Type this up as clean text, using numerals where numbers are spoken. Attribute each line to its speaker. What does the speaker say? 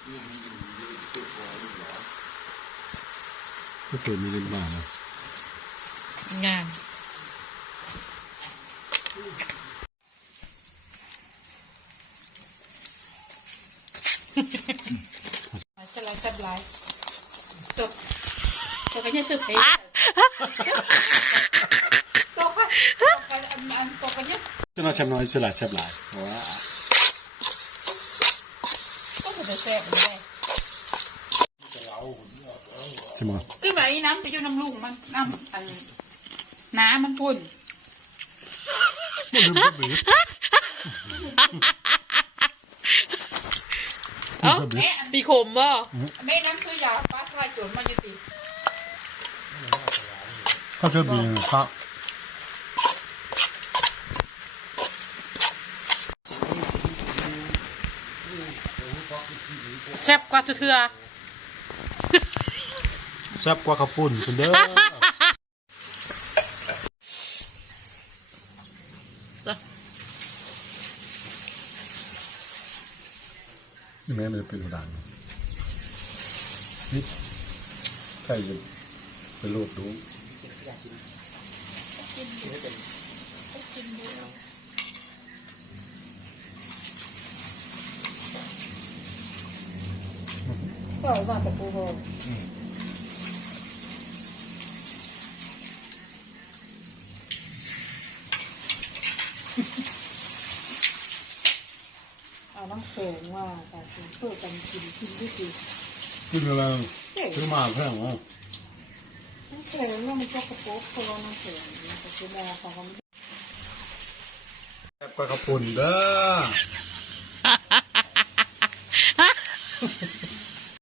Speaker 1: ก็เกิดมีเงินบ้างนะ
Speaker 2: งานสลายสับลายตัวก็ยังสุดเลยตัวก็ตัวก็ยัง
Speaker 1: จะน่าแซ่บน้อยสลัดแซ่บหลายเพราะว่า
Speaker 2: ก็จะแซ่บเลย
Speaker 1: ใช่ไหม
Speaker 2: คือแบบนี้น้ำไปอยู่น้ำลุงมันน้ำน้ำมันปุ่นเอ้าแม่ปีขมบ่แม่น้ำซื้อยาป้าทายโจรมาอยู่ติ
Speaker 1: ก็จะมีครับ
Speaker 2: แซ่บกว่าสุดเถื่อ
Speaker 1: แซ่บกว่าข้าวปุ้นคุณเด้อแม่มันจะเป็นดังนี่ใครจะไปโหลดดู
Speaker 2: ก็ว่าแต่ปูโฮเอาน้ำแข็งว่าแต่เพื่อกันกินด้วยกิน
Speaker 1: กินอะไรซื้อมาเพื่อนวะ
Speaker 2: น้ำแข็งว่ามันก็กระโปงตัวน้ำแข็งมันจะเป็นอะไรของมัน
Speaker 1: แซ่บกว่าข้าวปุ้นเด้อ